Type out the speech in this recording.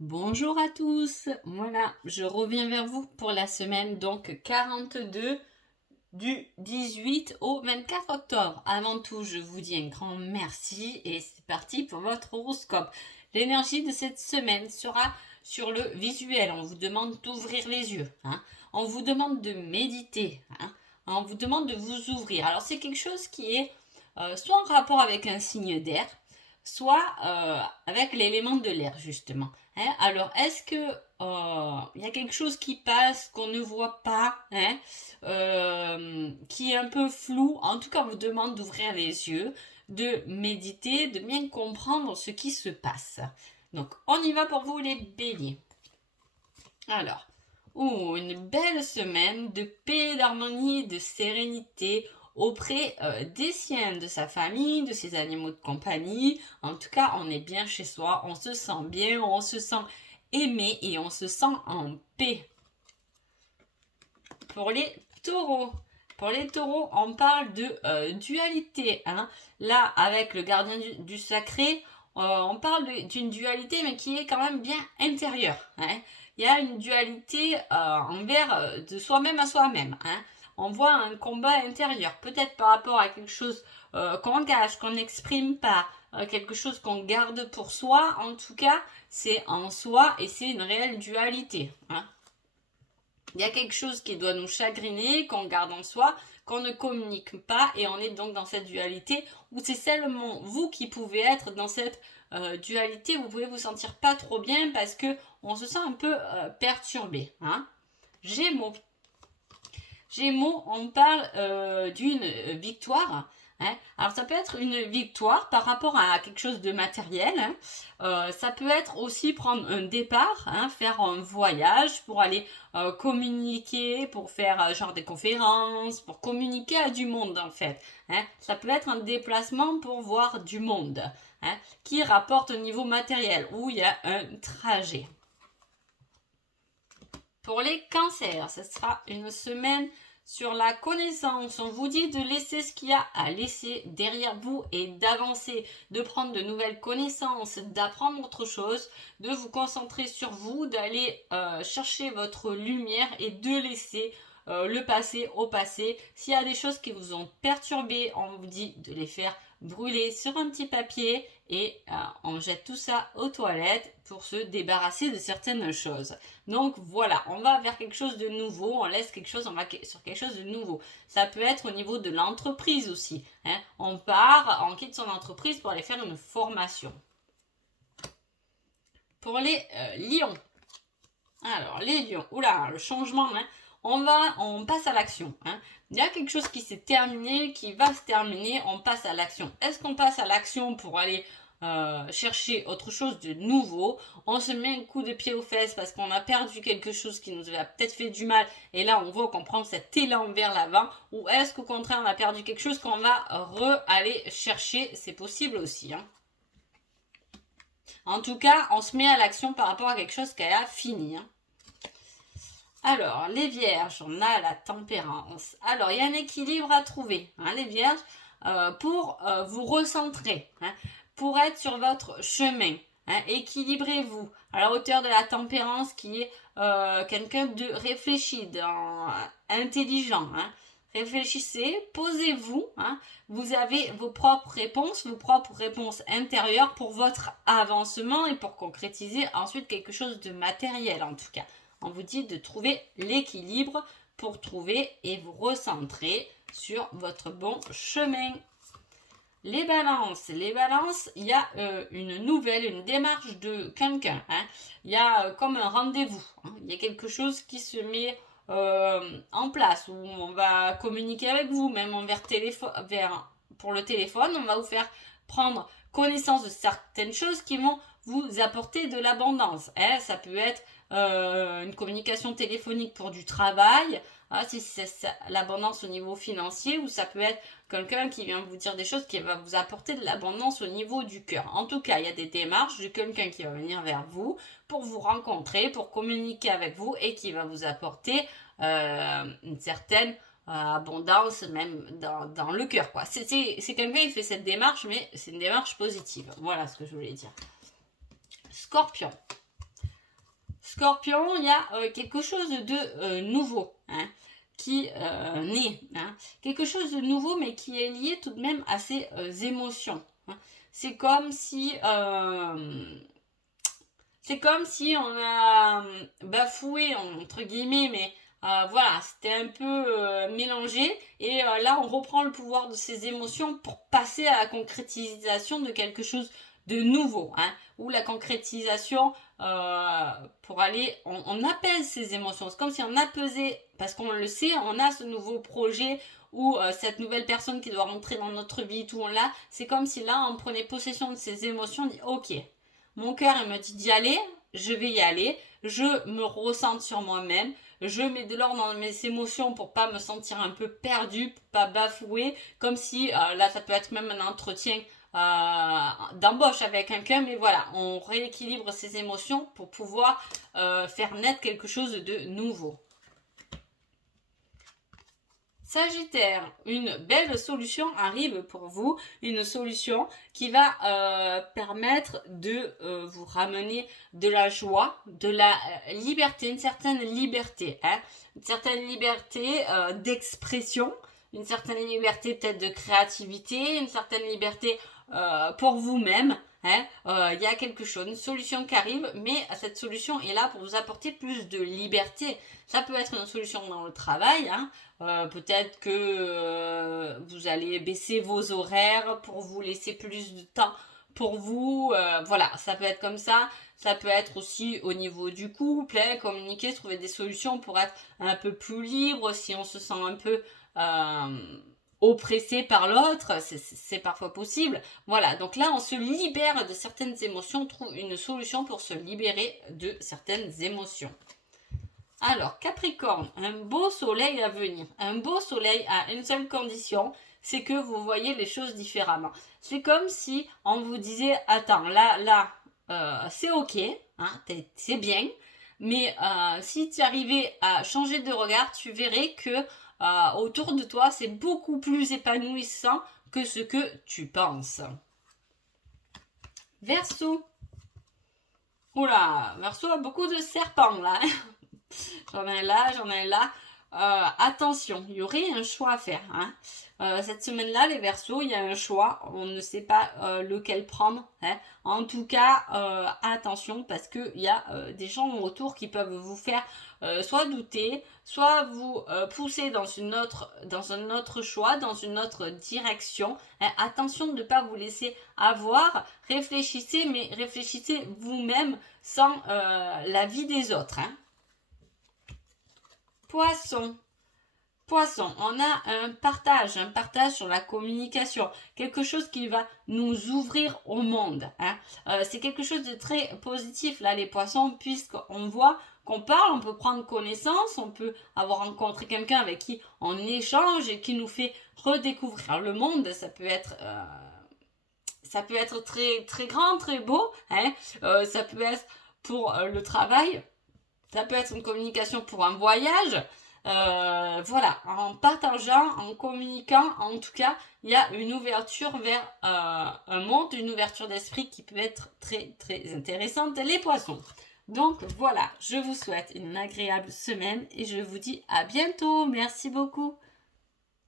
Bonjour à tous, voilà, je reviens vers vous pour la semaine donc 42 du 18 au 24 octobre. Avant tout, je vous dis un grand merci et c'est parti pour votre horoscope. L'énergie de cette semaine sera sur le visuel. On vous demande d'ouvrir les yeux, hein. On vous demande de méditer, hein. On vous demande de vous ouvrir. Alors c'est quelque chose qui est soit en rapport avec un signe d'air, soit avec l'élément de l'air justement. Hein. Alors est-ce que il y a quelque chose qui passe qu'on ne voit pas, hein, qui est un peu flou? En tout cas, on vous demande d'ouvrir les yeux, de méditer, de bien comprendre ce qui se passe. Donc, on y va pour vous les béliers. Alors, une belle semaine de paix, d'harmonie, de sérénité auprès des siens, de sa famille, de ses animaux de compagnie. En tout cas, on est bien chez soi, on se sent bien, on se sent aimé et on se sent en paix. Pour les taureaux. Pour les taureaux, on parle de dualité, hein. Là, avec le gardien du sacré, on parle d'une dualité, mais qui est quand même bien intérieure, hein. Il y a une dualité envers de soi-même à soi-même, hein. On voit un combat intérieur, peut-être par rapport à quelque chose qu'on cache, qu'on n'exprime pas, quelque chose qu'on garde pour soi. En tout cas, c'est en soi et c'est une réelle dualité, hein. Il y a quelque chose qui doit nous chagriner, qu'on garde en soi, qu'on ne communique pas, et on est donc dans cette dualité où c'est seulement vous qui pouvez être dans cette dualité. Vous pouvez vous sentir pas trop bien parce que on se sent un peu perturbé, hein. Gémeaux. Gémeaux, on parle d'une victoire, hein. Alors ça peut être une victoire par rapport à quelque chose de matériel, hein. Ça peut être aussi prendre un départ, hein, faire un voyage pour aller communiquer, pour faire genre des conférences, pour communiquer à du monde en fait, hein. Ça peut être un déplacement pour voir du monde, hein, qui rapporte au niveau matériel, où il y a un trajet. Pour les cancers, ce sera une semaine sur la connaissance. On vous dit de laisser ce qu'il y a à laisser derrière vous et d'avancer, de prendre de nouvelles connaissances, d'apprendre autre chose, de vous concentrer sur vous, d'aller chercher votre lumière et de laisser le passé au passé. S'il y a des choses qui vous ont perturbé, on vous dit de les faire brûler sur un petit papier et on jette tout ça aux toilettes pour se débarrasser de certaines choses. Donc voilà, on va vers quelque chose de nouveau, on laisse quelque chose, on va sur quelque chose de nouveau. Ça peut être au niveau de l'entreprise aussi, hein. On part, on quitte son entreprise pour aller faire une formation. Pour les lions. Alors les lions, oula, le changement, hein. On passe à l'action, hein. Il y a quelque chose qui s'est terminé, qui va se terminer, on passe à l'action. Est-ce qu'on passe à l'action pour aller chercher autre chose de nouveau? On se met un coup de pied aux fesses parce qu'on a perdu quelque chose qui nous a peut-être fait du mal et là on voit qu'on prend cet élan vers l'avant, ou est-ce qu'au contraire on a perdu quelque chose qu'on va aller chercher? C'est possible aussi, hein. En tout cas, on se met à l'action par rapport à quelque chose qui a fini, hein. Alors, les vierges, on a la tempérance. Alors, il y a un équilibre à trouver, hein, les vierges, pour vous recentrer, hein, pour être sur votre chemin, hein. Équilibrez-vous à la hauteur de la tempérance qui est quelqu'un de réfléchi, intelligent, hein. Réfléchissez, posez-vous, hein. Vous avez vos propres réponses intérieures pour votre avancement et pour concrétiser ensuite quelque chose de matériel en tout cas. On vous dit de trouver l'équilibre pour trouver et vous recentrer sur votre bon chemin. Les balances, il y a une nouvelle, une démarche de quelqu'un, hein. Il y a comme un rendez-vous, hein. Il y a quelque chose qui se met en place où on va communiquer avec vous, même pour le téléphone, on va vous faire prendre connaissance de certaines choses qui vont vous apporter de l'abondance, hein. Ça peut être une communication téléphonique pour du travail, hein, si c'est l'abondance au niveau financier, ou ça peut être quelqu'un qui vient vous dire des choses qui va vous apporter de l'abondance au niveau du cœur. En tout cas, il y a des démarches de quelqu'un qui va venir vers vous pour vous rencontrer, pour communiquer avec vous et qui va vous apporter une certaine abondance même dans le cœur, quoi. C'est quelqu'un qui fait cette démarche, mais c'est une démarche positive. Voilà ce que je voulais dire. Scorpion. Scorpion, il y a quelque chose de nouveau, hein, qui naît. Hein. Quelque chose de nouveau, mais qui est lié tout de même à ses émotions. Hein. C'est comme si on a bafoué, entre guillemets, mais voilà, c'était un peu mélangé. Et là, on reprend le pouvoir de ses émotions pour passer à la concrétisation de quelque chose de nouveau. Hein, ou la concrétisation pour aller... On apaise ses émotions. C'est comme si on apaisait, parce qu'on le sait, on a ce nouveau projet ou cette nouvelle personne qui doit rentrer dans notre vie, tout on l'a. C'est comme si là, on prenait possession de ses émotions, on dit ok, mon cœur, il me dit d'y aller, je vais y aller, je me ressente sur moi-même, je mets de l'ordre dans mes émotions pour pas me sentir un peu perdu, pour pas bafouer, comme si, là ça peut être même un entretien d'embauche avec quelqu'un, mais voilà, on rééquilibre ses émotions pour pouvoir faire naître quelque chose de nouveau. Sagittaire, une belle solution arrive pour vous, une solution qui va permettre de vous ramener de la joie, de la liberté, une certaine liberté, hein, une certaine liberté d'expression, une certaine liberté peut-être de créativité, une certaine liberté pour vous-même. Hein, y a quelque chose, une solution qui arrive, mais cette solution est là pour vous apporter plus de liberté. Ça peut être une solution dans le travail, hein, peut-être que vous allez baisser vos horaires pour vous laisser plus de temps pour vous. Voilà, ça peut être comme ça. Ça peut être aussi au niveau du couple, hein, communiquer, trouver des solutions pour être un peu plus libre si on se sent un peu oppressé par l'autre, c'est parfois possible. Voilà, donc là, on se libère de certaines émotions, on trouve une solution pour se libérer de certaines émotions. Alors, Capricorne, un beau soleil à venir. Un beau soleil à une seule condition, c'est que vous voyez les choses différemment. C'est comme si on vous disait, attends, là, c'est ok, hein, c'est bien, mais si tu arrivais à changer de regard, tu verrais que autour de toi, c'est beaucoup plus épanouissant que ce que tu penses. Verseau. Oula, Verseau a beaucoup de serpents là. J'en ai là. Attention, il y aurait un choix à faire. Hein. Cette semaine-là, les Verseaux, il y a un choix. On ne sait pas lequel prendre. Hein. En tout cas, attention parce qu'il y a des gens autour qui peuvent vous faire soit douter, soit vous pousser dans un autre choix, dans une autre direction. Hein. Attention de ne pas vous laisser avoir. Réfléchissez, mais réfléchissez vous-même sans l'avis des autres. Hein. Poisson. Poisson, on a un partage sur la communication, quelque chose qui va nous ouvrir au monde. Hein. C'est quelque chose de très positif là les poissons, puisqu'on voit qu'on parle, on peut prendre connaissance, on peut avoir rencontré quelqu'un avec qui on échange et qui nous fait redécouvrir le monde. Ça peut être très très grand, très beau. Hein. Ça peut être pour le travail. Ça peut être une communication pour un voyage. Voilà, en partageant, en communiquant, en tout cas, il y a une ouverture vers un monde, une ouverture d'esprit qui peut être très très intéressante, les poissons. Donc voilà, je vous souhaite une agréable semaine et je vous dis à bientôt. Merci beaucoup.